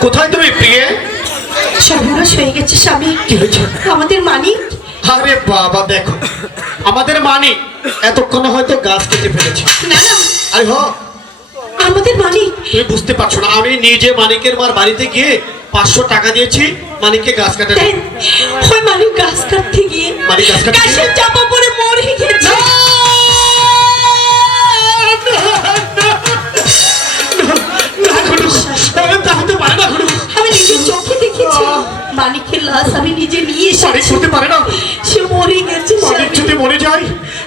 কোথায় তুমি প্রিয়ে? সর্বনাশ হয়ে গেছে স্বামী। কি হয়েছে? আমাদের মানিক। আরে বাবা দেখো, আমাদের মানিক এতক্ষণ হয়তো গাছ কেটে ফেলেছে। না না, আরে হ, আমাদের মানিক। তুমি বুঝতে পারছো না, আমি নিজে মানিকের মার বাড়িতে গিয়ে 500 টাকা দিয়েছি মানিককে গাছ কাটে। ওই মানিক গাছ কাটতে গিয়ে মানিক গাছ কাটতে গিয়ে গাছের চাপা পড়ে মরে গেছে। আমি নিজের চোখে দেখেছি মানিকের লাশ, আমি নিজে নিয়ে এসেছি। হতে পারে না, সে মরে গেছে। মানিক যদি মরে যায়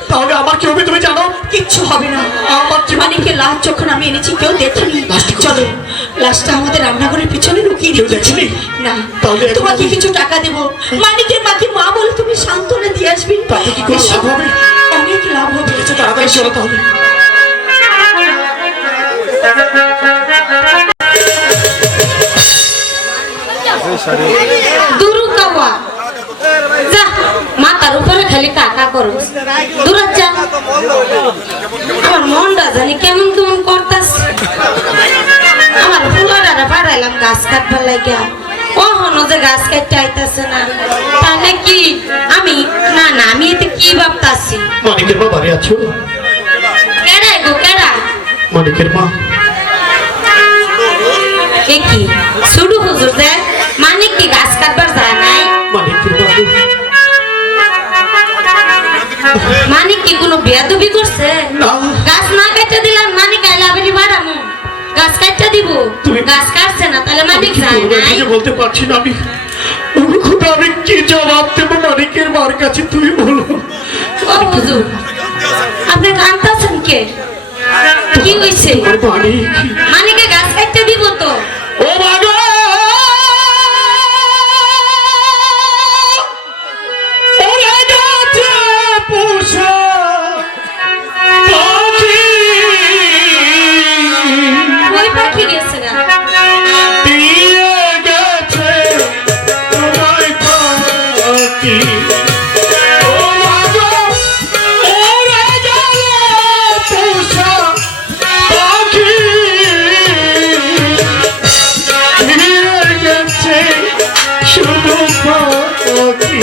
তাহলে আমার কি হবে তুমি জানো? কিচ্ছু হবে না। আমার জীবন মানিকের লাশ যখন আমি এনেছি কেউ দেখেনি। চলো লাশটা আমাদের রান্নাঘরের পিছনে লুকিয়ে কেউ রেখেছি। দেখেনি? না, তাহলে এখন তোমাকে আমি- কিছু টাকা দেবো। মানিকের মাকে মা বলে তুমি সান্ত্বনা দিয়ে আসবে। তাতে কি কোনো লাভ হবে? অনেক লাভ হবে। আচ্ছা, তাড়াতাড়ি চলো তাহলে। দুরু কাওয়া যা মাথার উপরে খালি কাকা করো দূরে যা। আমার মনটা জানি কেমন কেমন করতাস। আমার ফুলারা পাড়াইলাম গাছ কাটবার লাগিয়া, কখনো যে গাছ কাটতে আইতাছে না। তা নাকি আমি না না আমি এতে কি ভাবতাছি। মানিকের মা বাড়ি আছো? কেডা গো কেডা? মানিকের মা। কে কি শুরু হুজুর দেখ মানে কি গাছ কাটবার যায় নাই? মানিকের মা মানে কি কোনো বেয়াদবি করছে? না। গাছ না কাটতে দিলাম মানে কাইলা বেরি বাড়ামু। গাছ কাটতে দিব, গাছ কাটছে না তাহলে মানিক যায় নাই। আমি বলতে পারছি না, আমি খোদা আমি কি জবাব দেবো মানিকের মার কাছে তুমি বলো। ও হুজুর আপনি কাঁদতাছেন কে? কি হইছে? মানিক, মানিকে গাছ কাটতে দিব তো। ও বাবা ওরে গাছে পোষা পাখি ওই পাখি গেছে গা। দিয়ে গেছে তোমায় পাখি। ও বাবা ওরে গেলে পোষা পাখি দিয়ে গেছে শুধু পাখি।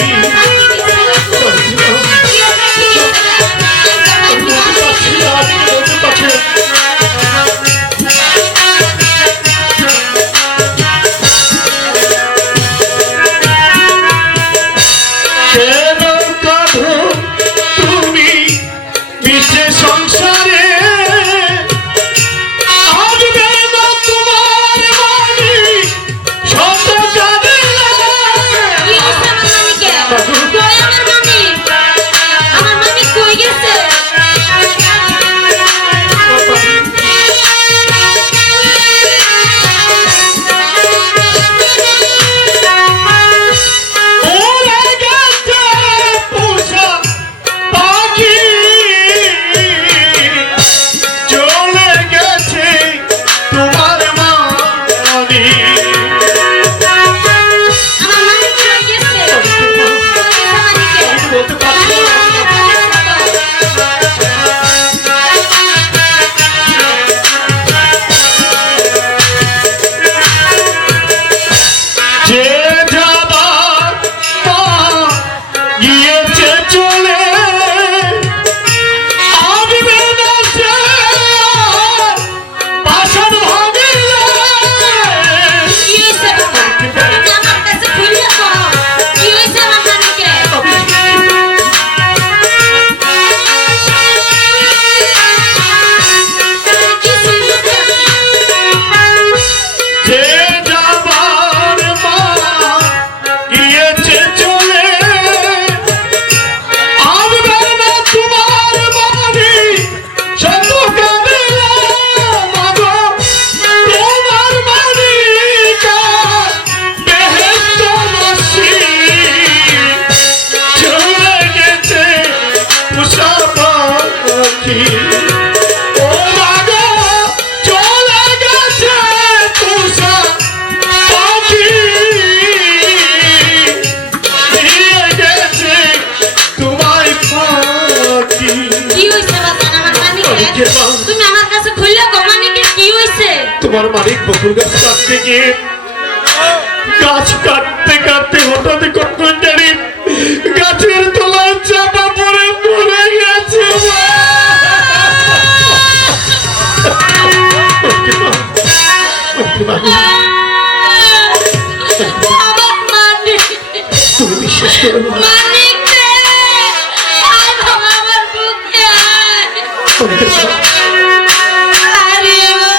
তুমি মিশে সংসারে আসবে না তোমার বাড়ি শত কাঁদিলে। কি হইছে আমার মানিকে? কই আমার মানিক? আমার মানিক কই গেছে? ওরে গেছে পোষা পাখি, চলে গেছে তোমার মানি। আমার মানিক কই গেছে? মানিকে বলতে পারছি না। যে যাবার পা গিয়েছে চলে আসবে না সে বাসন ভাঙিলে। কি হইছে বাবা? তুমি আমার কাছে খুইলা কও। কি হইছে আমার মানিকে? কিছুই বুঝতাছি না। যে যাবার মা গিয়েছে চলে আসবে না তোমার বাড়ি শত কাঁদিলে। মাগো তোমার বাড়ি কার বেহেশত নসিব, চলে গেছে পোষা পাখি। ও মাগো চলে গেছে পোষা পাখি, দিয়ে গেছে তোমায় পাখি। কি হইছে বাবা আমার মানিকে? মানিকে মা। তুমি আমার কাছে খুইলা কও মানিকে কি হইছে? তোমার মালিক বকুল গাছ কাটতে গিয়ে গাছ কাটতে কাটতে হঠাৎ কখন জানি গাছের তলায় চাপা পড়ে পড়ে গেছে মা। আমার মানিক, তুমি বিশ্বাস করো না, মানিক রে, আয় বাবা আমার বুকে আয়। আরে ও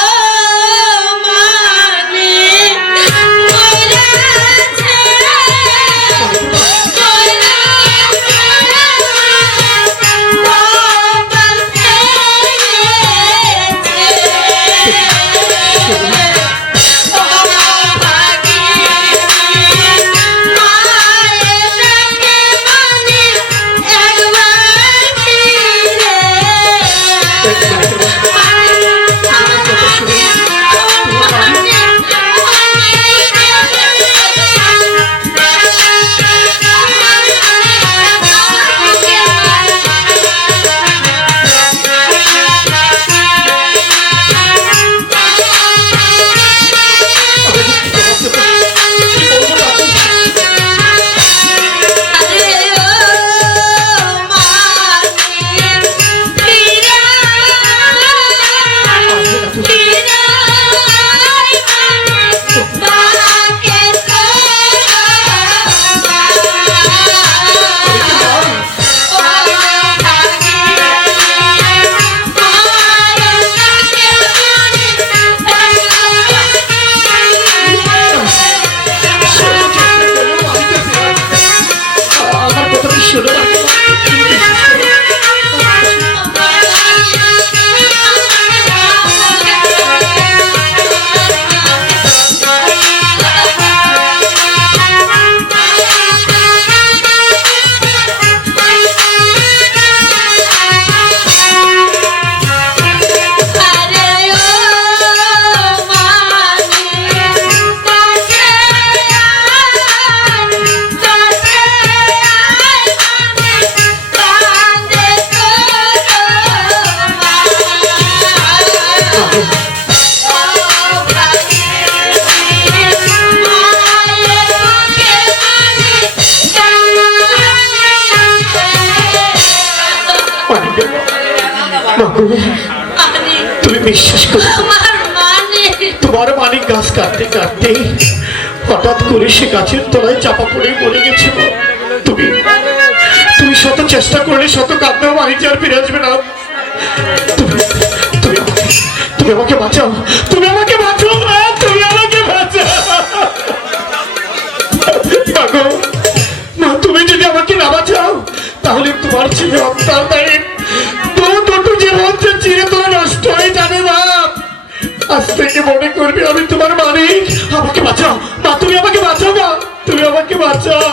মানিক, মইরা আছে, মইরা আছে, কপাল ফেলেছে। তুমি বিশ্বাস করো, তোমার মানিক গাছ কাটতে কাটতে হঠাৎ করে সে গাছের তলায় চাপা পড়ে মরে গেছিল। তুমি তুমি শত চেষ্টা করলে শত কাঁদলেও মানিক আর ফিরে আসবে না। তুমি আমাকে বাঁচাও, তুমি আমাকে বাঁচাও মা, তুমি আমাকে বাঁচাও মা। তুমি যদি আমাকে না বাঁচাও তাহলে তোমার ছেলে অন্তর দাঁড়িয়ে দুটো জীবন চিরে তোরা নষ্ট হয়ে যাবে বাপ। আজ থেকে মনে করবি আমি তোমার মালিক। আমাকে বাঁচাও মা, তুমি আমাকে বাঁচাও মা, তুমি আমাকে বাঁচাও।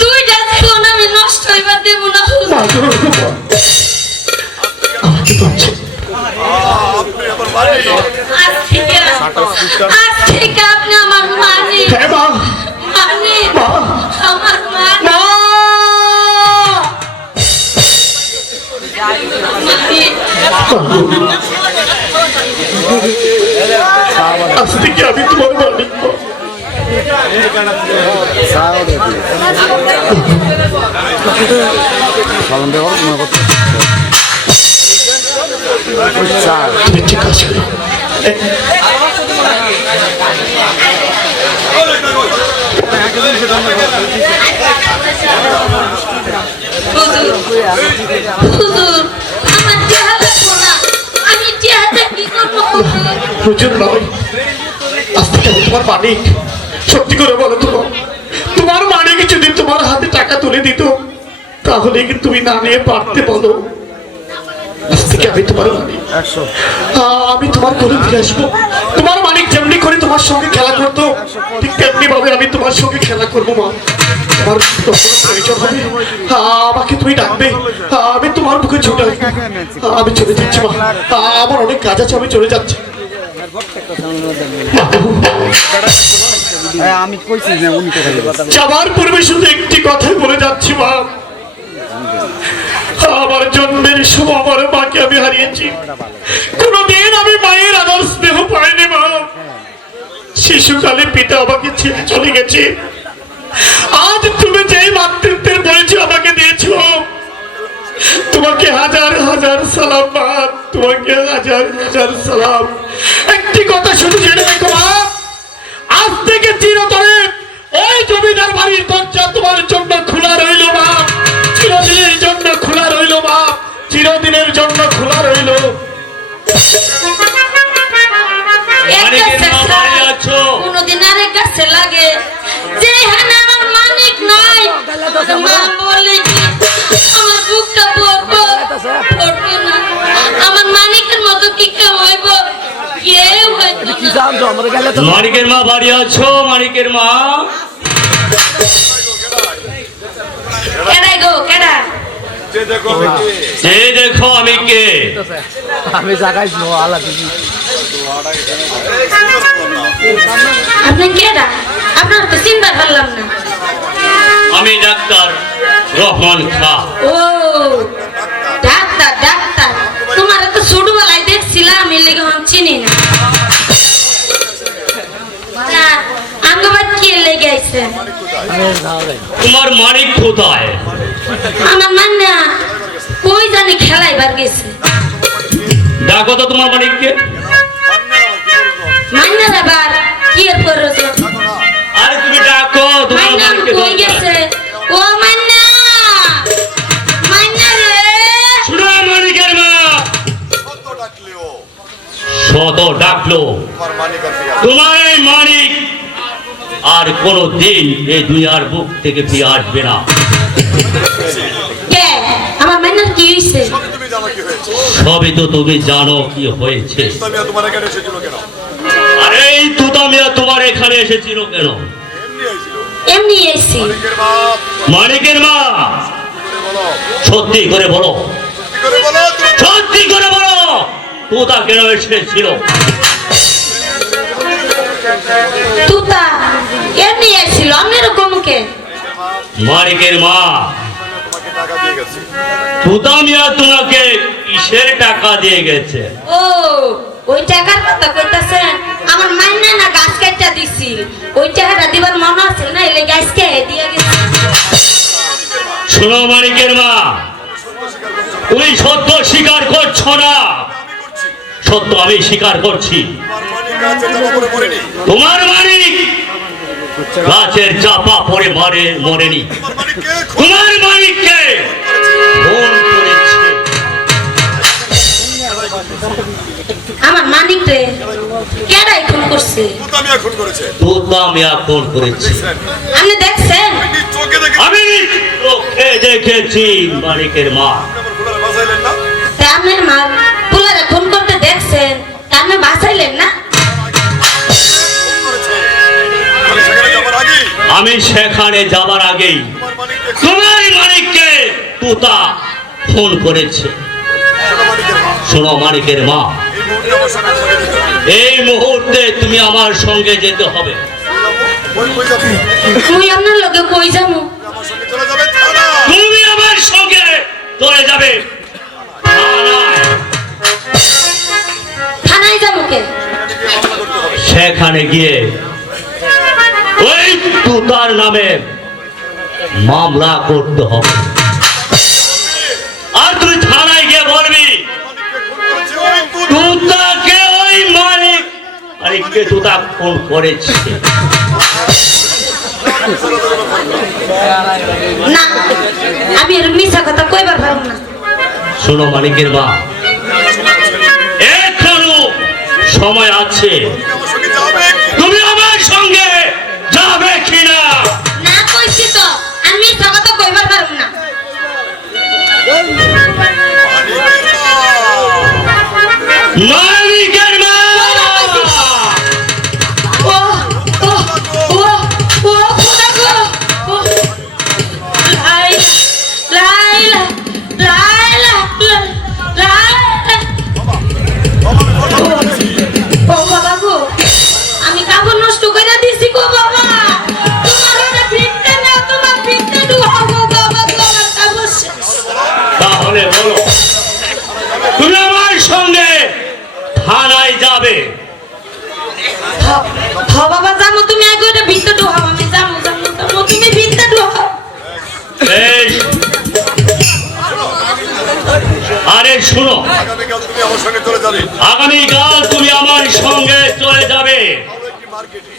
তুই জীবন আমি নষ্ট হইবার দেব না। আমাকে বাঁচাও। আজ থেকে আপনি আমার মালিক। হ্যাঁ মা, মালিক, মা, আমার মালিক। মা। আজ থেকে আমি তোমার মালিক। তুমি ঠিক আছে। হুজুর নয়, আজ থেকে আমি তোমার মালিক। সত্যি করে বলো তোমার মালিক যদি তোমার হাতে টাকা তুলে দিত তাহলে কি তুমি না নিয়ে পারতে? বলো, আজ থেকে আমি তোমার মালিক। আমি তোমার করে ফিরে আসবো। তোমার মালিক যেমনি করে তোমার সঙ্গে খেলা করতো ঠিক তেমনি ভাবে আমি তোমার সঙ্গে খেলা করবো মা। তোমার প্রয়োজন হবে আমাকে তুমি ডাকবে, আমি তোমার বুকে ছুটে আসবো। আমি চলে যাচ্ছি মা, আমার অনেক কাজ আছে, আমি চলে যাচ্ছি। আমি কইছি না উনি যাবার পূর্বে শুধু একটি কথা বলে যাচ্ছি মা। আমার জন্মের প্রথম আমার মাকে আমি হারিয়েছি। কোনদিন আমি মায়ের আদর স্নেহ পাইনি মা। শিশুকালে পিতা আমাকে ছেড়ে চলে গেছে। আজ তুমি যেই মাতৃত্বের পরিচয় আমাকে দিয়েছ, তোমাকে হাজার হাজার সালাম মা, তোমাকে হাজার হাজার সালাম। একটি কথা শুধু জেনে রেখো মা, আজ থেকে চিরতরে ওই জমিদার বাড়ির দরজা তোমার জন্য খোলা রইল মা, চিরদিনের জন্য খোলা রইল মা, চিরদিনের জন্য খোলা রইল। কোনদিন আরেক কাছে লাগে যে হ্যাঁ আমার মানিক নাই, মা বলে কি আমার বুকটা পড়বে না, আমার মানিকের মতো কি কেউ হইব? কেউ হইতো না। মানিকের মা বাড়ি আছো? মানিকের মা কেডাই গো কেডা? এই দেখো আমি কে। আমি জাগাই আলা দিদি আপনি কেডা? আপনার তো চিনতে পারলাম না। আমি ডাক্তার রহমান খা। ও ডাক্তার, ডাক্তার তোমার তো ছোটবেলায় দেখছিলাম, এর লেগে আমি চিনি না। আঙ্গ বাদ কি লেগে আইছেন? তোমার মানিক কোথায়? আমার মান্না কই জানি খেলাইবার গেছে। ডাকো তো তোমার মানিককে। মান্না আবার কি এর করছে? আরে তুমি ডাকো তোমার মান্না মানিককে। কই গেছে? ও মান্না, মান্না রে। শুনো মানিকের মা, শত ডাকলো তোমার এই মানিক আর কোনো দিন এই দুনিয়ার বুক থেকে ফিরে আসবে না। কে? আমার মান্নার কি হইছে? সবই তো তুমি জানো কি হয়েছে। আরে এই তুতা মিয়া তোমার এখানে এসেছিল কেন? এমনি এসেছি। মানিকের মা সত্যি করে বলো, সত্যি করে বলো তুতা কেন এসেছিল? তুতা এমনি এসেছিল, আপনার কমকে? মানিকের মা তুতা মিয়া তোমাকে কিসের টাকা দিয়ে গেছে? ও ওই টাকার কথা কইতাছেন? আমার মাইনা না গাছ কাটা দিছি, ওই টাকাটা দিবার মনে আছে না, এলে গাছকে দিয়ে গেছে। শোনো মানিকের মা, তুমি সত্য স্বীকার করছো না। সত্য আমি স্বীকার করছি। তোমার মানিক গাছের চাপা পড়ে মরেনি। তোমার মানিককে ফোন করেছে। আমার মানিক রে কেডাই খুন করছে? তুতা মিয়া ফোন করেছে। আপনি দেখছেন? আমি চোখে দেখেছি মানিকের মা। তা আপনার মা পুলারে খুন করতে দেখছেন, তা আপনি বাঁচাইলেন না? আমি সেখানে যাবার আগেই তোমার মানিককে তুতা ফোন করেছে। শোনো মানিকের মা, এই মুহূর্তে তুমি আমার সঙ্গে যেতে হবে। তুই আপনার লোকে কই যাবো? তুমি আমার সঙ্গে চলে যাবে থানায় যাবো কে? সেখানে গিয়ে ওই তুতার নামে মামলা করতে হবে। আর তুই থানায় গিয়ে বলবি তুতাকে ওই মানিককে তুতা ফোন করেছে। না, আমি এর মিছা কথা কইবার পারবো না। শোনো মানিকের মা, এখনো সময় আছে। তুমি আমার সঙ্গে যাবে কিনা? না কইছি তো, আমি মিছা কথা কইবার পারবো না। মানিকের মা, ও ও ও ও খোদা গো, ও লাইলা লাইলা লাইলা লাইলা। ও বাবা গো, আমি কাপড় নষ্ট করে দিছি গো বাবা। তোমার ওটা ফিরতে না, তোমার ফিরতে দুয়া গো বাবা, তোমার কাপড় শেষ। তাহলে বলো আরে শুনো, আগামীকাল তুমি আমার সঙ্গে চলে যাবে আগামীকাল তুমি আমার সঙ্গে চলে যাবে একটি মার্কেটে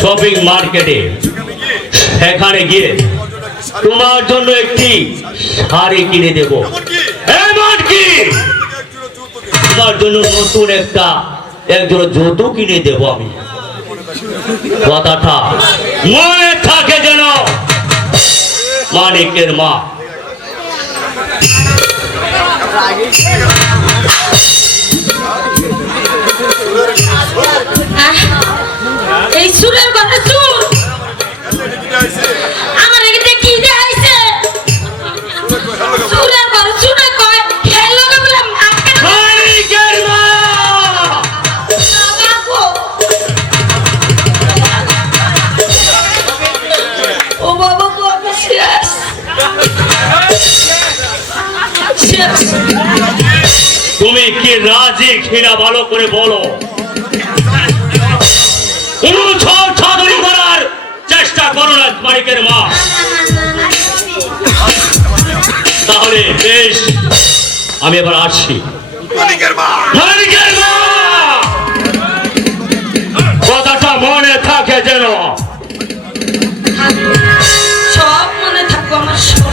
শপিং মার্কেটে। সেখানে গিয়ে সেখানে গিয়ে তোমার জন্য একটি শাড়ি তোমার জন্য একটি শাড়ি কিনে দেব। এমনকি এমনকি একজোড়া জুতো কিনে তোমার জন্য নতুন একজোড়া জুতো কিনে দেব আমি। কথাটা মনে থাকে যেন, মানিকের মা। এই সুরের কথা সুর কিনে আইছে আমার এখানে কি যে আইছে সুরের কথা সুরে কয় হেলো কে বলে মাকে মানিকের মা! বাবু ও বাবা গো আমি শেষ শেষ তুমি কি রাজি কিনা ভালো করে বলো। কোনো ছাদরি করার চেষ্টা করো না মানিকের মা। তাহলে বেশ, আমি এবার আসছি। মালিকের মা মানিকের মা! কথাটা মনে থাকে যেন। সব মনে থাকবো আমার সব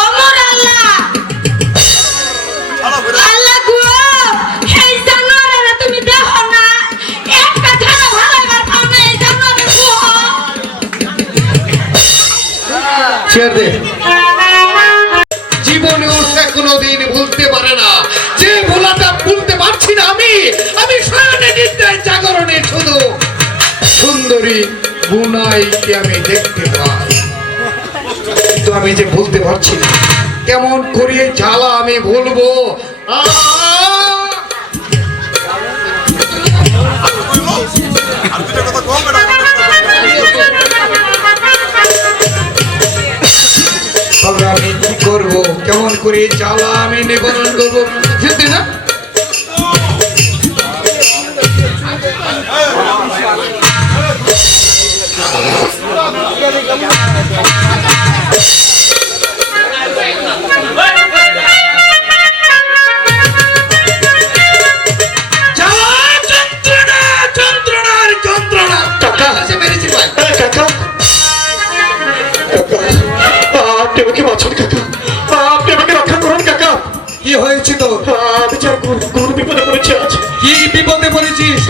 ওমর আল্লাহ ভালো করে আল্লাহ গো এই জানোয়ারেরা তুমি দেখো না একটা ছাড়া ভালো এবার পাও না এই জানোয়ারের গো ছেড়ে দে। জীবনেও সে কোনোদিন ভুলতে পারে না, যে ভোলাটা ভুলতে পারছি না আমি শয়নে নিদ্রায় জাগরণে শুধু সুন্দরী বুনাইকে আমি দেখতে পাই, কিন্তু আমি যে ভুলতে পারছি না, কেমন করে জ্বালা আমি ভুলবো। আর দুটো কথা কম না তবে আমি কি করবো, কেমন করে জ্বালা আমি নিবারণ করবো, বুঝতে না? জ্বালা, যন্ত্রণা, যন্ত্রণার যন্ত্রণা। কাকা, মেরেছি ভাই। কাকা, আপনি আমাকে বাঁচান কাকা, আপনি আমাকে রক্ষা করুন কাকা। কি হয়েছে তো? আমি যে ঘোর বিপদে পড়েছি আজ। কি বিপদে পড়েছিস?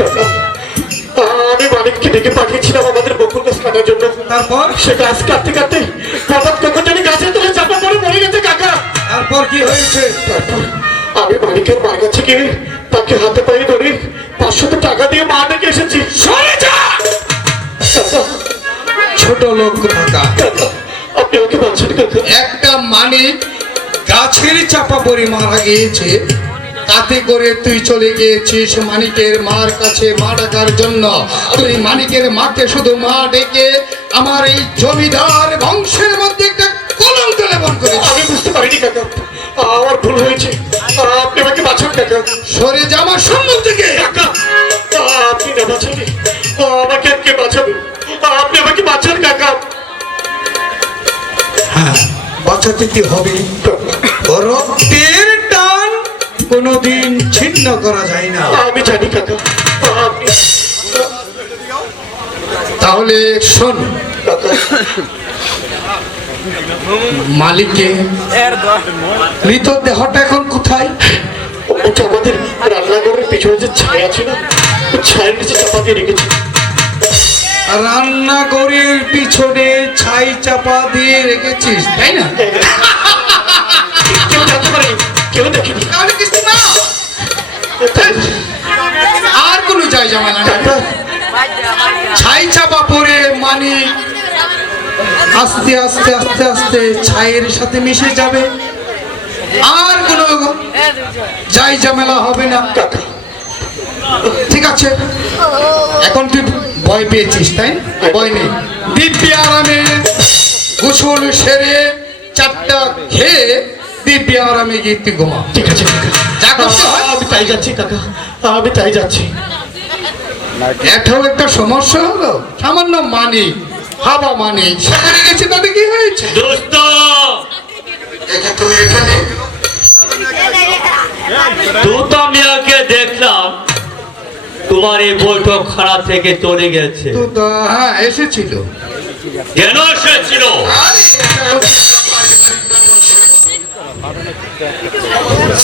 আমি মালিককে ডেকে পাঠিয়েছিলাম আমাদের বকুল গাছ কাটার জন্য। তারপর সে গাছ কাটতে কাটতে হঠাৎ কখন জানি গাছের তলে চাপা পড়ে মরে গেছে কাকা। তারপর কি হয়েছে? তারপর আমি মালিকের মার কাছে গিয়ে তাকে হাতে পায়ে ধরে 500 টাকা দিয়ে মা ডেকে এসেছি। সরে যা কাকা। ছোট লোক কাকা, আপনি আমাকে বাঁচান কাকা। একটা মানিক গাছের চাপা পড়ে মারা গিয়েছে, তাতে করে তুই চলে গিয়েছিস মানিকের মার কাছে মা ডাকার জন্য। তুই মানিকের মাকে শুধু মা ডেকে আমার এই জমিদার বংশের মধ্যে একটা কলঙ্ক লেপন করেছিস। আমি বুঝতে পারিনি কাকা, আমার ভুল হয়েছে, আপনি আমাকে বাঁচান কাকা। সরে যা আমার সম্মুখ থেকে কাকা। আপনি না বাঁচালে আমাকে কে বাঁচাবে? আপনি আমাকে বাঁচান কাকা। হ্যাঁ, বাঁচাতে কি হবে? রক্তের টান কোনোদিন ছিন্ন করা যায় না। আমি জানি কাকা। আপনি তাহলে শোন কাকা, মালিককে মৃতদেহটা এখন কোথায়? ওটা আমাদের রান্নাঘরের পিছনে যে ছায়া ছিল, ছায়ের নিচে চাপা দিয়ে রেখেছি। রান্নাঘরের পিছনে ছাই চাপা দিয়ে রেখেছিস, তাই না? কেউ জানতে পারে, কেউ দেখেনি। আর কোনো যাই ঝামেলা না। ছাই চাপা পরে মানে আস্তে আস্তে আস্তে আস্তে ছাইয়ের সাথে মিশে যাবে, আর কোনো যাই ঝামেলা হবে না। ঠিক আছে, এখন তুই ভয় পেয়েছিস, তাই? ভয় নেই, দিব্যি আরামে গোসল সেরে 4টা খেয়ে দিব্যি আরামে গিয়ে তুই ঘুমা। ঠিক আছে, যা করতে হয় আমি তাই যাচ্ছি কাকা, আমি তাই যাচ্ছি। এটাও একটা সমস্যা হলো, সামান্য মানি হাবা মানে সেখানে গেছে তাতে কি হয়েছে? দোস্ত দেখে তুমি এখানে তুতা মিয়াকে দেখলাম তোমার এই বৈঠক খানা থেকে চলে গেছে। তো তা হ্যাঁ এসেছিল। কেন এসেছিল? আরে, এটা হচ্ছে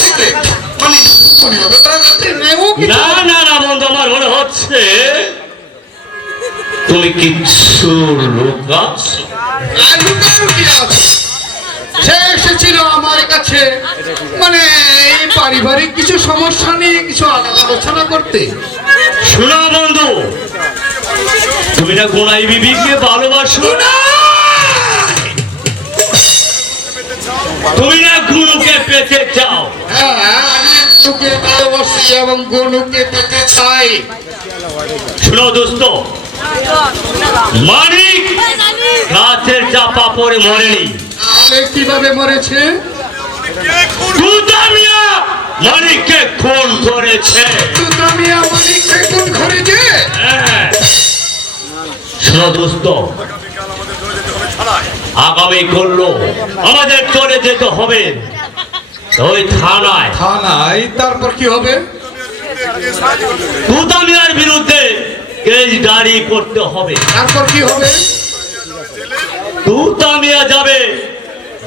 secret, মানে কোনোভাবে তারা যাতে নেও কিছু- না না না বন্ধু, আমার মনে হচ্ছে তুমি কিচ্ছু লুকাচ্ছ। আর লুকানোর কি আছে? সে এসেছিল আমার কাছে মানে এই পারিবারিক কিছু সমস্যা নিয়ে কিছু আলাপ আলোচনা করতে। শোনো বন্ধু, তুমি না গোনাই বিবিকে ভালোবাসো না? তুমি না গুরুকে পেতে চাও? হ্যাঁ, আমি গুরুকে ভালোবাসি এবং গুরুকে পেতে চাই। শোনো দোস্ত, মানিক গাছের চাপা পড়ে মরেনি। তাহলে কিভাবে মরেছে? তুতা মিয়া মানিককে খুন করেছে। তো তুমি আমাকে কোন করেছে? হ্যাঁ। শোনো দোস্ত, আগামীকাল আমাদের চলে যেতে হবে থানায়। আগামী করলো আমাদের চলে যেতে হবে ওই থানায়। থানায় তারপর কি হবে? কেস ডায়েরি করতে হবে। তুতা মিয়ার বিরুদ্ধে কেস ডায়েরি করতে হবে। তারপর কি হবে? তুতা মিয়া যাবে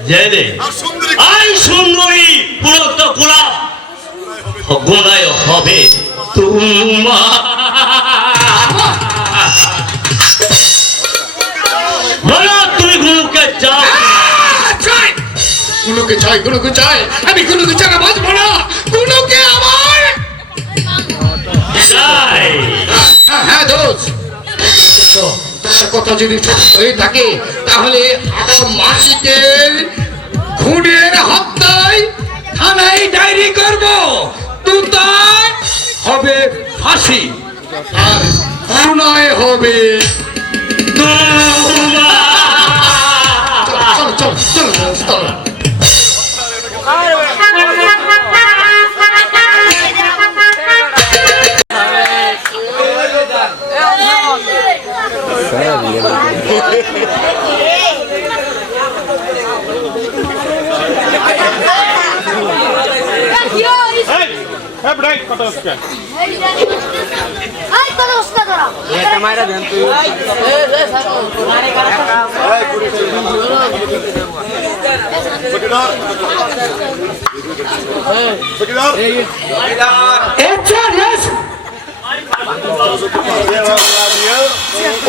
জেলে। আর সুন্দরী আই সুন্দরী পুরস্ত গোলাপ গোনায় হবে তোমার। বলো তুমি গুরুকে চাও? চাই গুলোকে চাই, গুলোকে চাই। আমি গুলোকে ছাড়া বাঁচবো না। গুলোকে আমার চাই। হ্যাঁ হ্যাঁ দোষ। তোমার কথা যদি সত্য হয়ে থাকে তাহলে আমার মাসিকের খুনের হত্যায় থানায় ডায়েরি করব। তুতার হবে ফাঁসি আর করুণায় হবে। চলো চলো চলো চলো। এটা মাইরা দেন তুই চকিদার চকিদার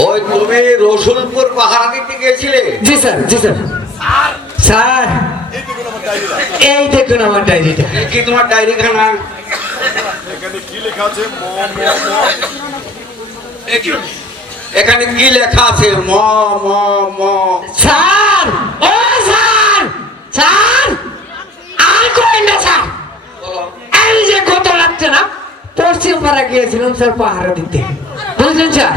ওই তুমি রসুলপুর পাহাড় দিতে গেছিলে? জি স্যার, জি স্যার। স্যার এই দেখুন আমার ডায়েরিটা। কি তোমার ডায়েরি খানা? এখানে কি লেখা আছে? ম ম ম এখানে কি লেখা আছে? ম ম ম স্যার, ও স্যার, স্যার আর কই না স্যার। এই যে গত রাত্রে না পশ্চিম পাড়া গিয়েছিলাম স্যার পাহাড় দিতে, বুঝলেন স্যার।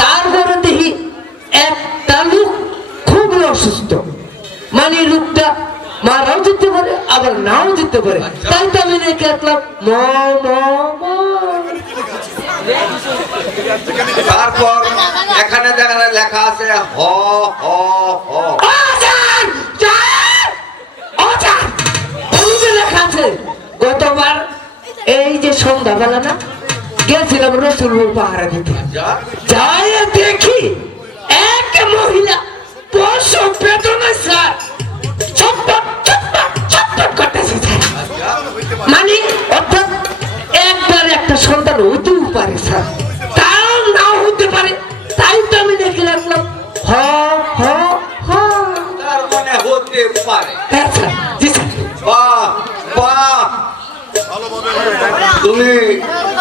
তারপরে দেখি একটা লোক খুবই অসুস্থ, মানে লোকটা মারাও যেতে পারে আবার নাও যেতে পারে। তাই তো আমি রেখে আসলাম ম ম ম। তারপর এখানে দেখা লেখা আছে হ হ হ। ও স্যার, স্যার, ও স্যার, ওই যে লেখা আছে গতবার এই যে সন্ধ্যাবেলা না গেছিলাম রসুলপুর পাহাড়ে দিতে, যাই দেখি এক মহিলা প্রসব বেদনা স্যার ছটপট ছটপট ছটপট করতেছে স্যার। মানে অর্থাৎ একবার একটা সন্তান হতেও পারে স্যার, তাও নাও হতে পারে। তাই তো আমি দেখে রাখলাম হ হ হ। তার মানে হতে পারে। হ্যাঁ স্যার, জি স্যার। বাহ বাহ, ভালোভাবে তুমি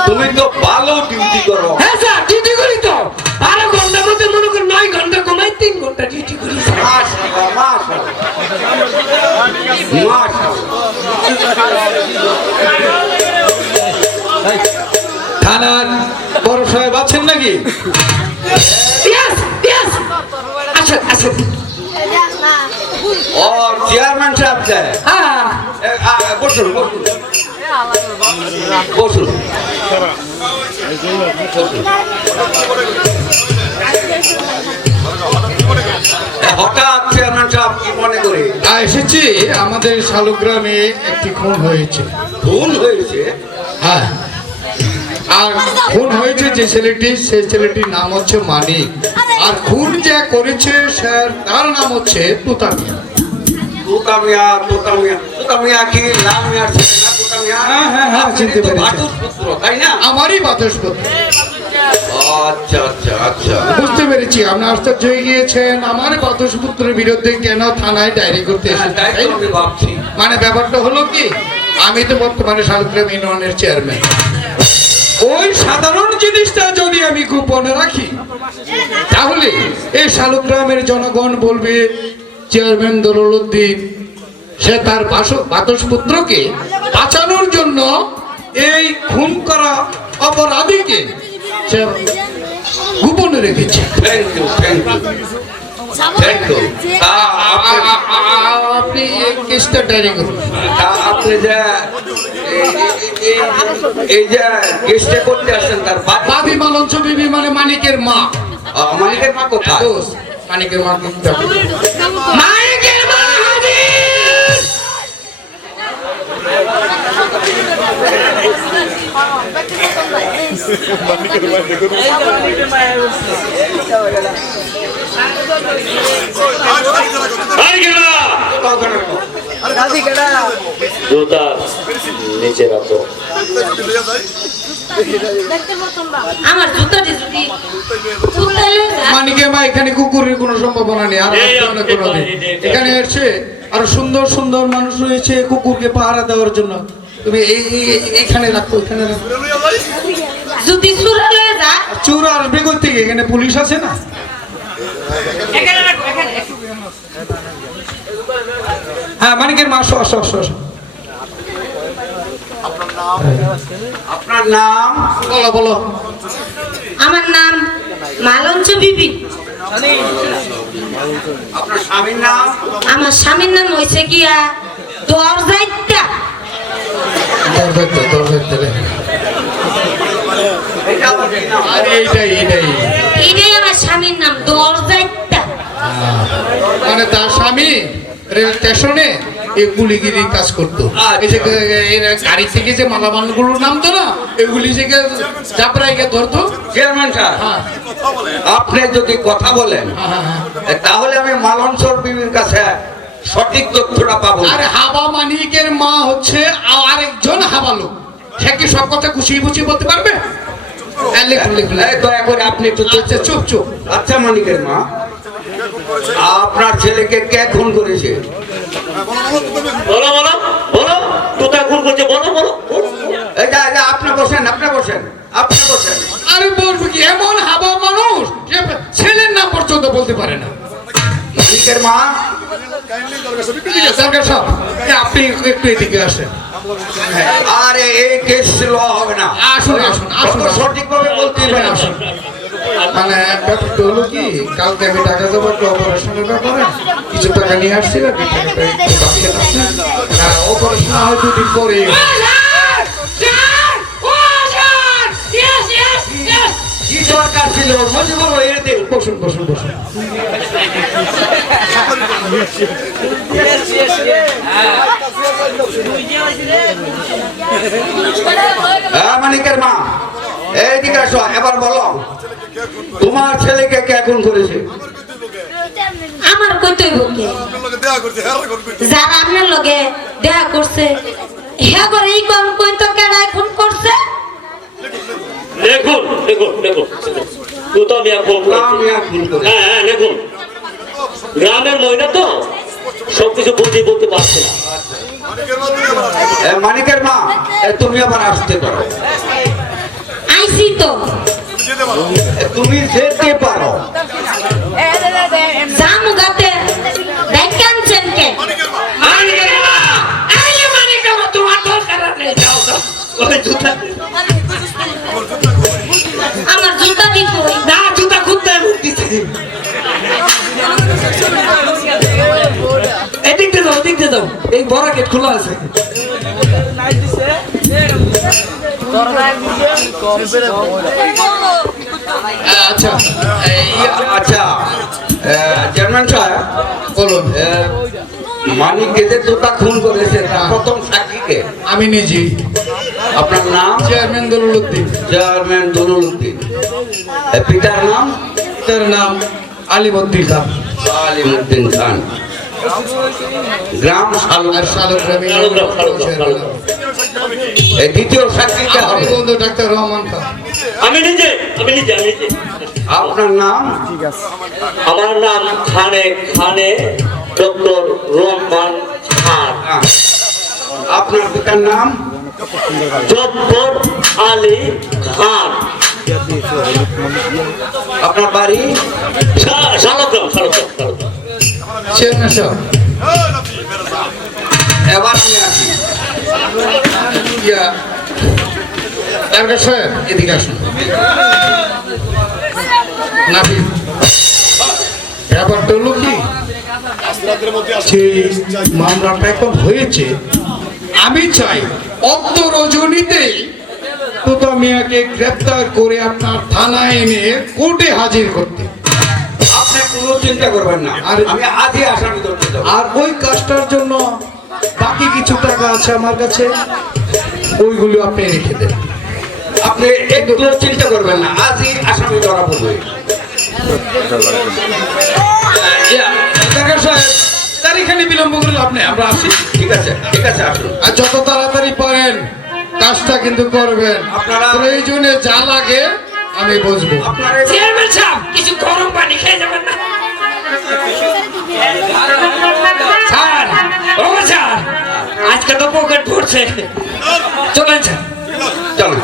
তুমি তো ভালো ডিউটি করো। হ্যাঁ স্যার, ডিউটি করি তো 12 ঘন্টার মধ্যে মনে করেন 9 ঘন্টা কমাই 3 ঘন্টা ডিউটি করি স্যার। মাশাআল্লাহ মাশাআল্লাহ মাশাআল্লাহ। থানার বড় সাহেব আছেন নাকি? ইয়েস ইয়েস, আসেন আসেন। ও চেয়ারম্যান সাহেব যে হ্যাঁ বসুন বসুন বসুন। হঠাৎ চেয়ারম্যান সাহেব কি মনে করে এসেছি আমাদের শালুগ্রামে একটি খুন হয়েছে। খুন হয়েছে? হ্যাঁ, আর খুন হয়েছে যে ছেলেটি, সেই ছেলেটির নাম হচ্ছে মানিক। আর খুন যে করেছে তার নাম হচ্ছে তুতা মিয়া। তোতা মিয়া, তোতা মিয়া, তোতা মিয়া কি লাল মিয়ার ছেলে না? তোতা মিয়া, হ্যাঁ, হ্যাঁ, হ্যাঁ, আপনি চিনতে তো পেরেছি। বাটুর পুত্র, তাই না? আমারই বাচস্পতি। আচ্ছা আচ্ছা আচ্ছা, বুঝতে পেরেছি, আপনি আশ্চর্য হয়ে গিয়েছেন। আমার বাচস্পুত্রের বিরুদ্ধে কেন থানায় ডায়েরি করতে হ্যাঁ, এসেছেন, তাই তাই তো না? আমি ভাবছি। মানে ব্যাপারটা হলো কি, আমি তো বর্তমানে শালগ্রাম ইউনিয়নের চেয়ারম্যান। ওই সাধারণ জিনিসটা যদি আমি গোপনে রাখি, তাহলে এই শালগ্রামের জনগণ বলবে চেয়ারম্যান দরুল উদ্দিন সে তার বাচস্পুত্রকে বাঁচানোর জন্য এই খুন করা অপরাধীকে সে গোপনে রেখেছে। Thank you, thank you, thank you. আপনি এই কেসটা ডায়েরি করুন। আপনি যে এই যে কেসটা করতে আসছেন তার বাবি মালঞ্চ বিবি মানে মানিকের মা। মালিকের মা কোথায়? দোস্ত, মানিকের মা কিন্তু মানিকের মা হাজির। জুতা নিচে রাখো। আমার জুতাটি যদি ফুটাইলে যায়, মানিকের মা এখানে কুকুরের কোনো সম্ভাবনা নেই। আর কোনোদিন এখানে এসে আরো সুন্দর সুন্দর মানুষ রয়েছে কুকুরকে পাহারা দেওয়ার জন্য। তুমি এইখানে রাখো, এখানে রাখো। যদি সুরা লয়ে যায়, চোর আসবে কই থেকে? এখানে পুলিশ আছে না? হ্যাঁ, মানিকের মা আসো আসো আসো আসো। আপনার নাম? বলো বলো। আমার নাম মালঞ্চ বিবি। আপনার স্বামীর নাম? আমার স্বামীর নাম হয়েছে গিয়া দরজাইত্যা। এটা আমার কি নাম? আরে এইটাই এটাই আমার স্বামীর নাম, দরজাইত্যা। মানে তার স্বামী রেল স্টেশনে এই গুলিগিরি কাজ করতো। এই যে গাড়ি থেকে যে মালামাল গুলোর নামতো না, এগুলি থেকে চাপড়াইকে ধরতো। চেয়ারম্যান সাহেব, হ্যাঁ আপনি যদি কথা বলেন হ্যাঁ, হ্যাঁ। তাহলে আমি মালঞ্চর বিবির কাছে সঠিক তথ্যটা পাবো। আরে হাবা মানিকের মা হচ্ছে আরেকজন হাবা লোক। সে কি সব কথা গুছিয়ে গুছিয়ে বলতে পারবে? লিখুন লিখুন। এই দয়া করে আপনি একটু আচ্ছা চুপ চুপ। আচ্ছা মানিকের মা, আপনার ছেলেকে কে খুন করেছে? বলো বলো বলো, জুতা খুন করছে, বলো বলো। এই যে আপনি বসেন, আপনি বসেন, আপনি বসেন। আরে বলবো কি, এমন হাবা মানুষ যে ছেলের নাম পর্যন্ত বলতে পারে না। মানিকের মা, সরকার সাহেব, আপনি একটু এদিকে আসেন। আরে এই কেস ল হবে না। আসুন আসুন আসুন আসুন। সঠিকভাবে বলতে হবে না। আসুন। মানে ব্যাপারটা হলো কি, কালকে আমি ঢাকা যাবো একটা অপারেশনের ব্যাপারে, কিছু টাকা নিয়ে আসছিলাম। অপারেশন হয় দুদিন পরে। কি দরকার ছিল? মজিবুর হয়ে দে। বসুন বসুন বসুন। হ্যাঁ মানিকের মা, এইদিকে আসো, এবার বলো তোমার ছেলেকে কে খুন করেছে? আমার কইতেই বকে যারা আপনার লগে দেখা করছে, হ্যাঁ করে এই কোন কইতো কেডাই খুন করছে। দেখুন দেখুন দেখুন, জুতা মিয়া খুন মিয়া খুন করেছে। হ্যাঁ হ্যাঁ, দেখুন গ্রামের মহিলা তো সবকিছু বুঝিয়ে বলতে পারছে না। মানিকের মা, তুমি আবার আসতে পারো। আইসি তো তুমি যেতে পারো। জামু গাতে দেখে আনছেন কে? আমার জুতা দিব না, জুতা খুলতে দিচ্ছে। এদিক দিয়ে যাও, এদিক দিয়ে যাও। এই বড় গেট খোলা আছে। আচ্ছা আচ্ছা চেয়ারম্যান সাহেব বলুন। মানিককে যে তোতা খুন করেছে তার প্রথম সাক্ষীকে আমি নিজেই আপনার নাম? চেয়ারম্যান দলুল উদ্দিন। চেয়ারম্যান দরুল উদ্দিন। পিতার নাম? তার নাম আলিমুদ্দিন খান। আলিমুদ্দিন খান। গ্রাম আর শালক গ্রামে এই দ্বিতীয় সাক্ষীকে আমার হবে। বন্ধু ডাক্তার রহমান খান। আমি নিজে আমি নিজে আমি নিজে আপনার নাম? আমার নাম খানে ডক্টর রহমান খান। আপনার পিতার নাম? জব্বর আলী খান। আপনার বাড়ি? শালগ্রাম। চেয়ারম্যান সাহেব, এবার আমি আসি। ডাক্তার সাহেব এদিকে আসুন। নাফি ব্যাপারটা হলো কি, রাতের মধ্যে যে মামলাটা এখন হয়েছে, আমি চাই অদ্য রজনীতেই তোতা মিয়াকে গ্রেপ্তার করে আপনার থানায় এনে কোর্টে হাজির করতে। আপনি কোনো চিন্তা করবেন না, আর- আমি আজই আসামি ধরতে যাবো। আর ওই কাজটার জন্য বাকি কিছু টাকা আছে আমার কাছে, ওইগুলো আপনি রেখে দেন। আপনি একটু চিন্তা করবেন না, আজই আসামি ধরা পড়বে। ডাক্তার সাহেব, তারিখানে বিলম্ব করলে আপনি আমরা আসি। ঠিক আছে আসুন। আর যত তাড়াতাড়ি পারেন কাজটা কিন্তু করবেন। আপনারা- প্রয়োজনে যা লাগে আমি বুঝবো। আপনার এই- চেয়ারম্যান সাহেব কিছু গরম পানি খেয়ে যাবেন না? স্যার, ও স্যার, আজকে তো পকেট ভরছে। চলেন স্যার। চলো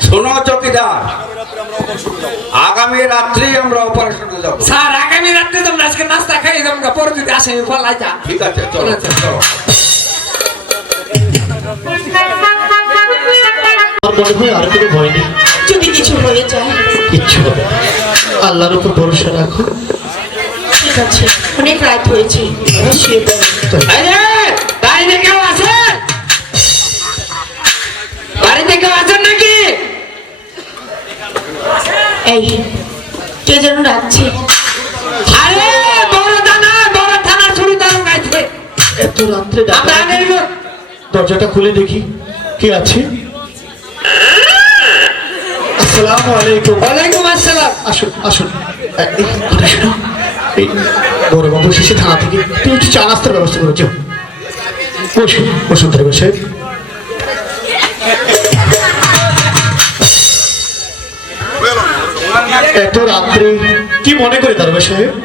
শোনো চকিদার, আগামী রাত্রি আমরা অপারেশনে যাবো। স্যার আগামী রাত্রে তোমরা আজকে নাস্তা খাই তোমরা পরে যদি আসে ফলাই যা। ঠিক আছে চলো। আমার মনে হয় আর কোনো ভয় নেই, যদি কিছু হয়ে যায়, কিচ্ছু হবে না। আল্লাহর উপর ভরসা রাখো। ঠিক আছে, অনেক রাত হয়েছে, শুয়ে পড়ো। বাড়িতে কেউ আছেন? বাড়িতে কেউ আছেন নাকি? এই কে যেন ডাকছে। আরে বড় থানা শুরু দাঁড়ো গাইছে। এত রাত্রে আমরা ডাকা, আগের লোক। দরজাটা খুলে দেখি কে আছে। আসসালামু আলাইকুম। ওয়ালাইকুম আসসালাম। আসুন আসুন। এই কথা শোনো, এই বড় বাবু শেষে থানা থেকে তুমি একটু চা নাস্তার ব্যবস্থা করেছ। বসুন বসুন তার বসে। এত রাত্রে কি মনে করে তার সাহেব?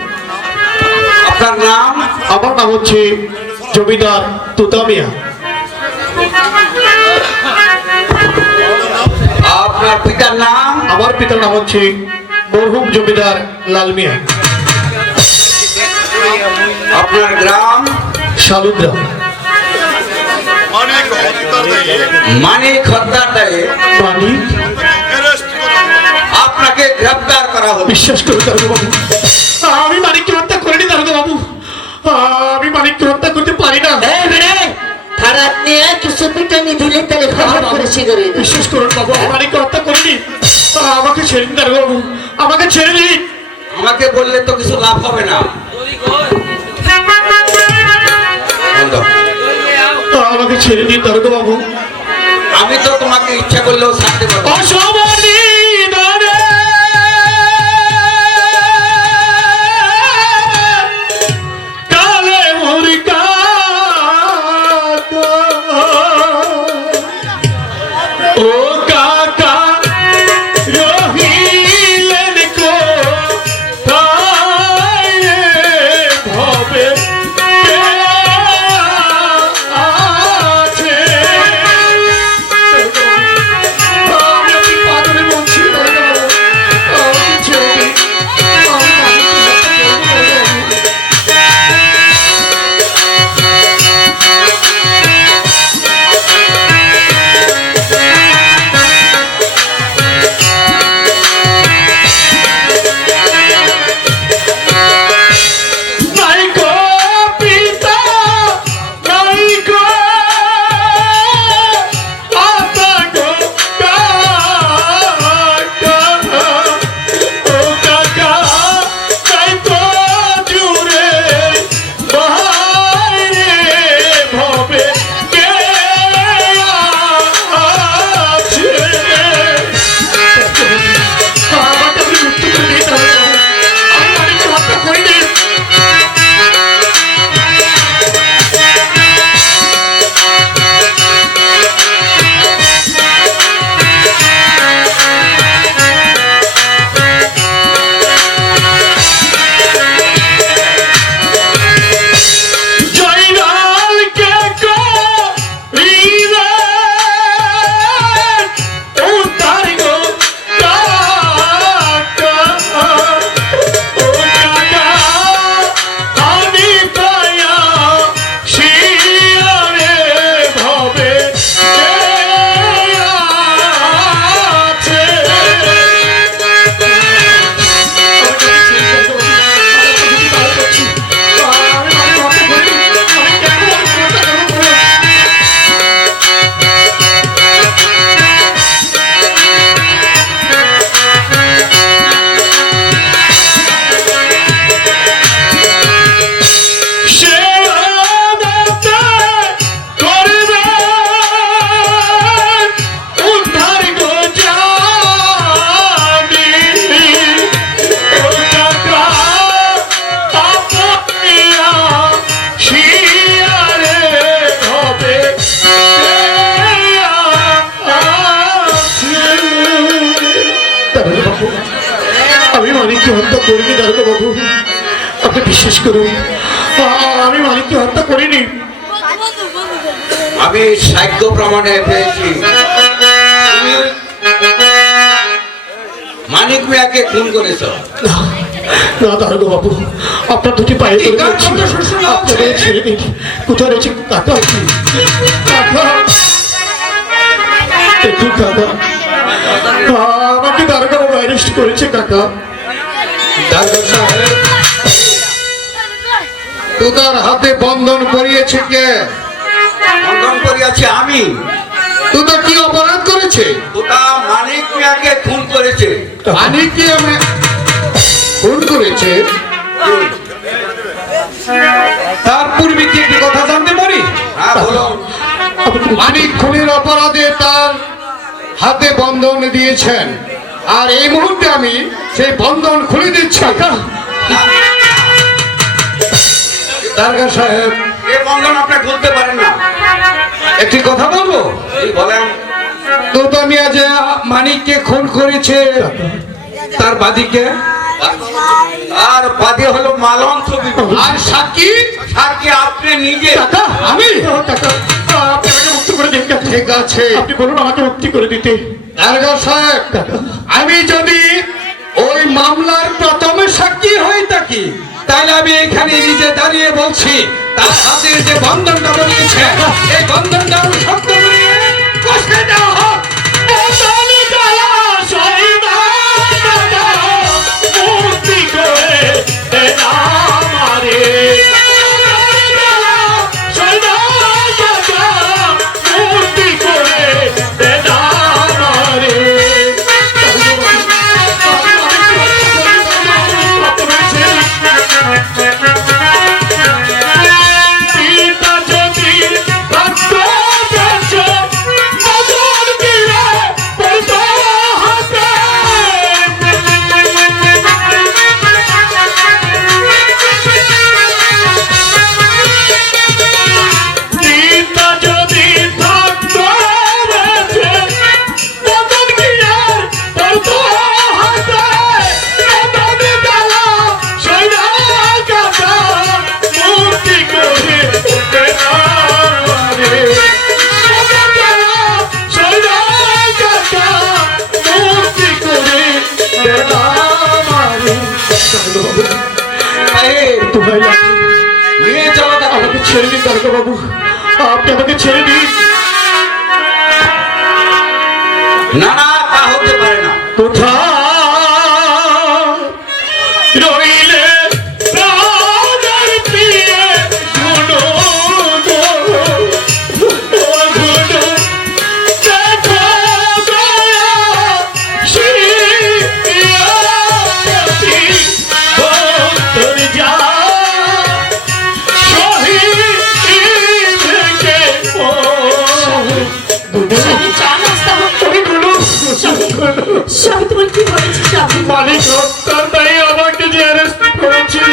আপনার নাম? আমার নাম হচ্ছে জমিদার তোতা মিয়া। আপনার পিতার নাম? আমার পিতার নাম হচ্ছে মরহুম জমিদার লাল মিয়া। আপনার গ্রাম? শালুগ্রাম। মানিক হত্যার দায়ে মানিক হত্যার দায়ে মানিক? অ্যারেস্ট করা হলো। আপনাকে গ্রেফতার করা হবে। বিশ্বাস করুন দারোগা বাবু, আমি মানিককে হত্যা করিনি দারোগা বাবু। আমি মানিককে হত্যা করতে পারি না। খারাপ নিয়ে কিছু পিটানি দিলে তাহলে খবর করে শিগরে বিশ্বাস করুন বাবু, আমি মানিককে হত্যা করিনি। আমাকে ছেড়ে দিন দারোগা বাবু, আমাকে ছেড়ে দিন। আমাকে বললে তো কিছু লাভ হবে না। বন্ধ। আমাকে ছেড়ে দিন দারোগা বাবু। আমি তো তোমাকে ইচ্ছা করলেও ছাড়তে পারবো না। অসমনিদানে কালে মুরিকা ও কাকা রহিলেন কো তায়ে ভবে আছে। করিনি দারোগা বাবু, আপনি বিশ্বাস করুন, আমি মালিককে হত্যা করিনি। আমি সাক্ষ্য প্রমাণে পেয়েছি তুমি মানিক মিয়াকে খুন করেছ। না দারোগা বাবু, আপনার দুটি পায়ে পড়ে বলছি, আপনাদের ছেড়ে দিন। কোথায় রয়েছে কাকা? কাকা, একটু কাকা, আমাকে দারোগা বাবু অ্যারেস্ট করেছে কাকা। দারোগা সাহেব, তোতার হাতে বন্ধন করিয়েছে কে? বন্ধন করিয়াছি আমি। তোতা কি অপরাধ করেছে? তোতা মানিক মিয়াকে খুন করেছে। মানিক কি খুন করেছে? তার পূর্বে কি একটি কথা জানতে পারি? হ্যাঁ বলো। মানিক খুনের অপরাধে তার হাতে বন্ধন দিয়েছেন, আর এই মুহূর্তে আমি সেই বন্ধন খুলে দিচ্ছি। দারোগা সাহেব, এই বন্ধন আপনি খুলতে পারেন না। একটি কথা বলবো। এই বলেন। তোতা মিয়া যে মানিককে খুন করেছে, তার বাদীকে? আর বাদে হলো মালন ছবি। আর সাক্ষী? সাক্ষী আপনি নিজে। কাকা, আমি কাকা, আপনি আমাকে মুক্ত করে দিন কাকা। ঠিক আছে, আপনি বলুন আমাকে মুক্তি করে দিতে। দারোগা সাহেব, আমি যদি ওই মামলার প্রথম সাক্ষী হয়ে থাকি, তাহলে আমি এখানে নিজে দাঁড়িয়ে বলছি, তার হাতে যে বন্ধনটা বনিয়েছে, এই বন্ধনটা আমি শক্ত করে কষে দেওয়া হোক। নিয়ে চলো দাদা। আমাকে ছেড়ে দিন দারোগা বাবু, আপনি আমাকে ছেড়ে দিন। না না, তা হতে পারে না। কোথায় রইলে প্রাণের প্রিয়ে শুনো গো, ও শুনো, দেখো দয়া শিয়াতি ভক্তর যা শহীদ থেকে স্বামী, চা নাস্তা হোক। স্বামী, তোমার কি হয়েছে স্বামী? মালিক হত্যার দায়ে আমাকে যে অ্যারেস্ট করেছিল।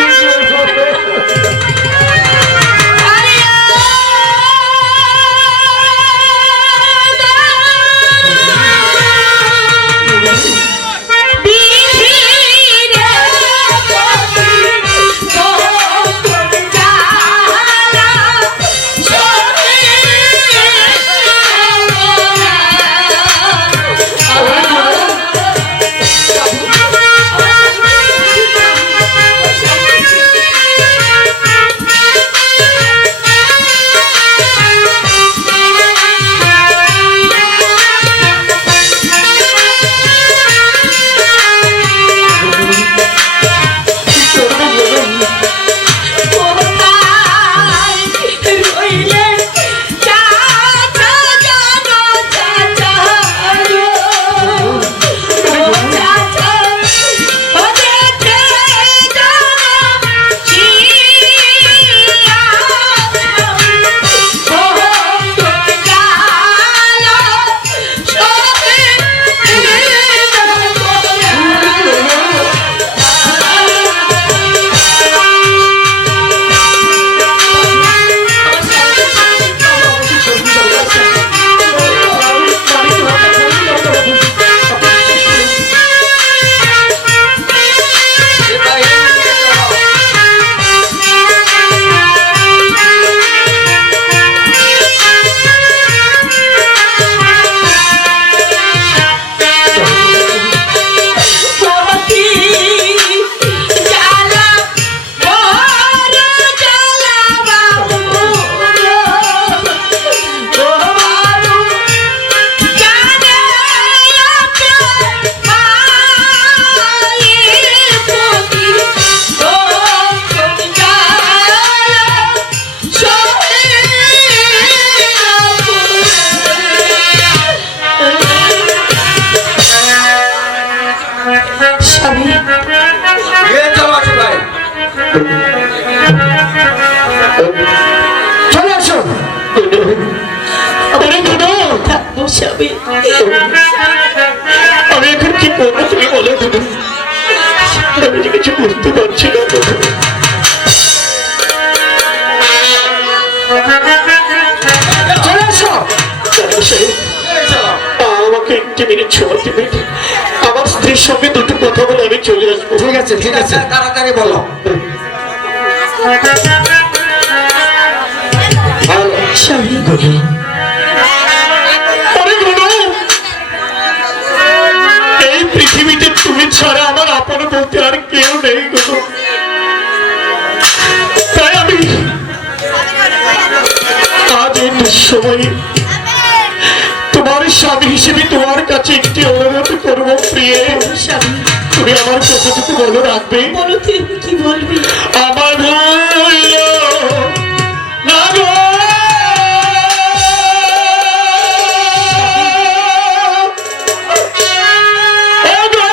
চলে আসো। আরে দুটো থাকবো স্বামী। আমি এখন কি করবো তুমি বলো দুটো? আমি যে কিছু বুঝতে পারছি না দুটো। চলে আসো। আমাকে একটি মিনিট সময় দিবেন, আমার স্ত্রীর সঙ্গে দুটো কথা বলে আমি চলে আসবো। ঠিক আছে, ঠিক আছে। তাড়াতাড়ি বলো। স্বামী আরে গুরু, এই পৃথিবীতে তুমি ছাড়া আমার আপন বলতে আর কেউ নেই গুরু। তাই আমি আজ এই দুঃসময়ে তোমার স্বামী হিসেবে তোমার কাছে একটি অনুরোধ করবো প্রিয়ে। স্বামী তুমি আমার কথাটুকু বলো রাখবে? বলো তুই কি বলবি? আমার ভুল না গো, ও গো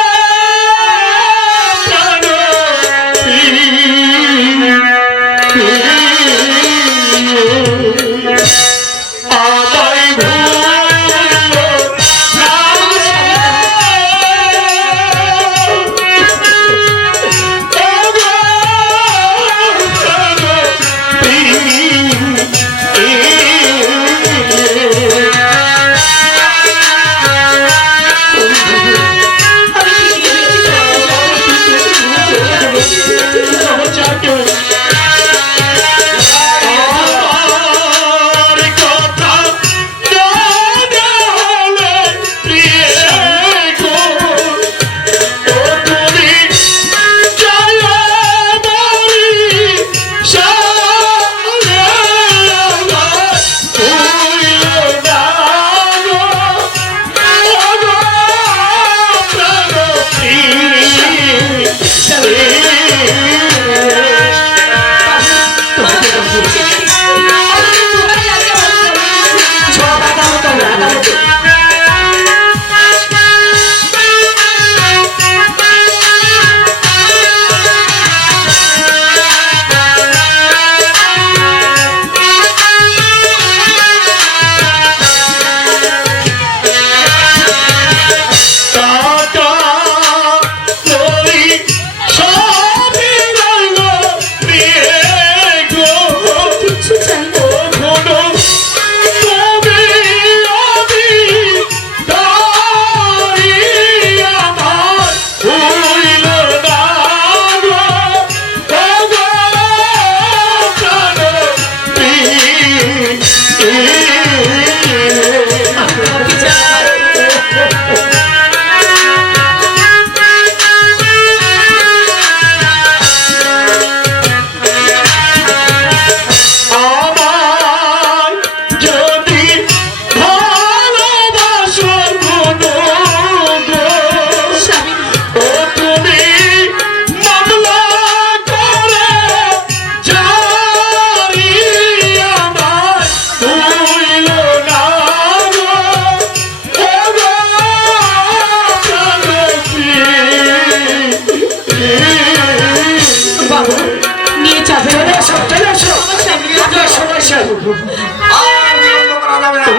আমায়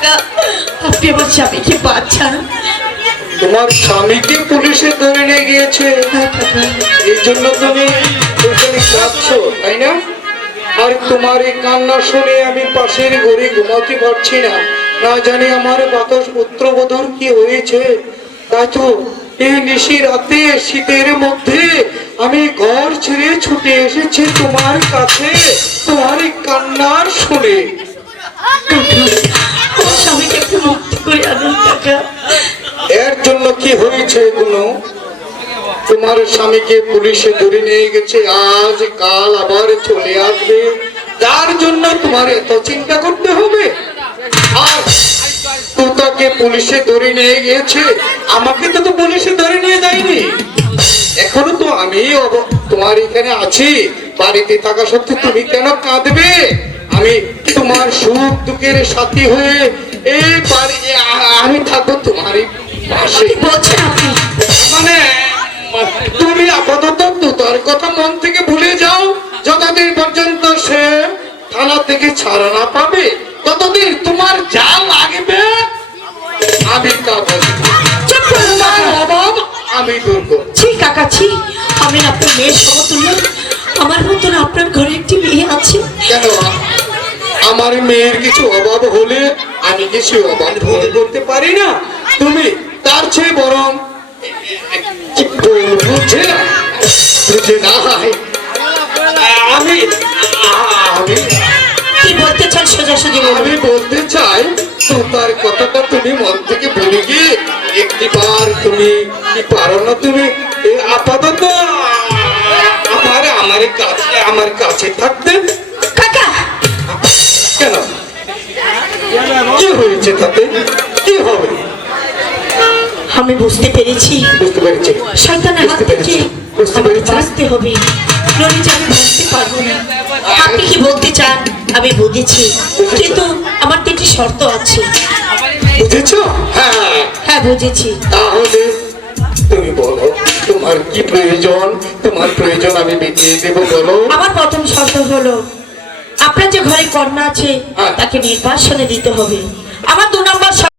কাকা আপনি আমার স্বামীকে বাঁচান। তোমার স্বামীকে পুলিশে ধরে নিয়ে গিয়েছে, হ্যাঁ কাকা, এই জন্য তুমি ওখানে যাচ্ছ, তাই না? আর তোমার এই কান্না শুনে আমি পাশের ঘরে ঘুমাতে পারছি না, না জানি আমার বাতাস পুত্রবধূর কি হয়েছে। তাই তো এই নিশি রাতে শীতের মধ্যে আমি ঘর ছেড়ে ছুটে এসেছি তোমার কাছে তোমার এই কান্নার শুনে। আমার স্বামীকে একটু মুক্তি করে আনুন কাকা। এর জন্য কি হয়েছে এগুলো? তোমার স্বামীকে পুলিশে ধরে নিয়ে গেছে, আজ কাল আবার চলে আসবে, তার জন্য তোমার এত চিন্তা করতে হবে? আর তোতাকে পুলিশে ধরে নিয়ে গিয়েছে, আমাকে তো পুলিশে ধরে নিয়ে যায়নি। এখনো তো আমি তোমার এখানে আছি, বাড়িতে থাকা সত্ত্বেও তুমি কেন কাঁদবে? আমি তোমার সুখ দুঃখের সাথী হয়ে এই বাড়ি আমি থাকবো তোমার পাশে। কি বলছেন আপনি? মানে তুমি আপাতত তোতার কথা মন থেকে ভুলে যাও, যতদিন পর্যন্ত সে থানা থেকে ছাড়া না পাবে ততদিন তোমার যা লাগবে আমি তা বলবো। চুপ করুন তোমার কাকা। অভাব আমি দূর করব। ছি কাকা ছি, আমি আপনার মেয়ের সমতুল্য, আমার মতন আপনার ঘরে একটি মেয়ে আছে। কেন আমার মেয়ের কিছু অভাব হলে আমি কিছু অভাব ভোগ করতে পারি না? তুমি তার চেয়ে বরং বুঝে না বুঝে না হয় আমি আমি কি বলতে চান সোজাসুজি বলুন। আমি বলতে চাই তোমার কথাটা তুমি মন থেকে ভুলে গিয়ে একটিবার তুমি কি পারো না তুমি আপাতত আমার কাছে থাকতে? কাকা কেন কি হয়েছে তাতে? কি হবে? আমি বুঝতে পেরেছি বুঝতে পেরেছি, শয়তানের হাত থেকে বুঝতে পেরেছি। বাঁচতে হবে, নইলে যে আমি বাঁচতে পারবো না। আপনি কি বলতে চান আমি বুঝেছি, কিন্তু আমার তিনটি শর্ত আছে। বুঝেছ? হ্যাঁ, হ্যাঁ বুঝেছি। তাহলে তুমি বলো তোমার কি প্রয়োজন? তোমার প্রয়োজন আমি মিটিয়ে দেবো, বলো। আমার প্রথম শর্ত হলো আপনার যে ঘরে কন্যা আছে তাকে নির্বাসনে দিতে হবে। আমার 2 নম্বর শর্ত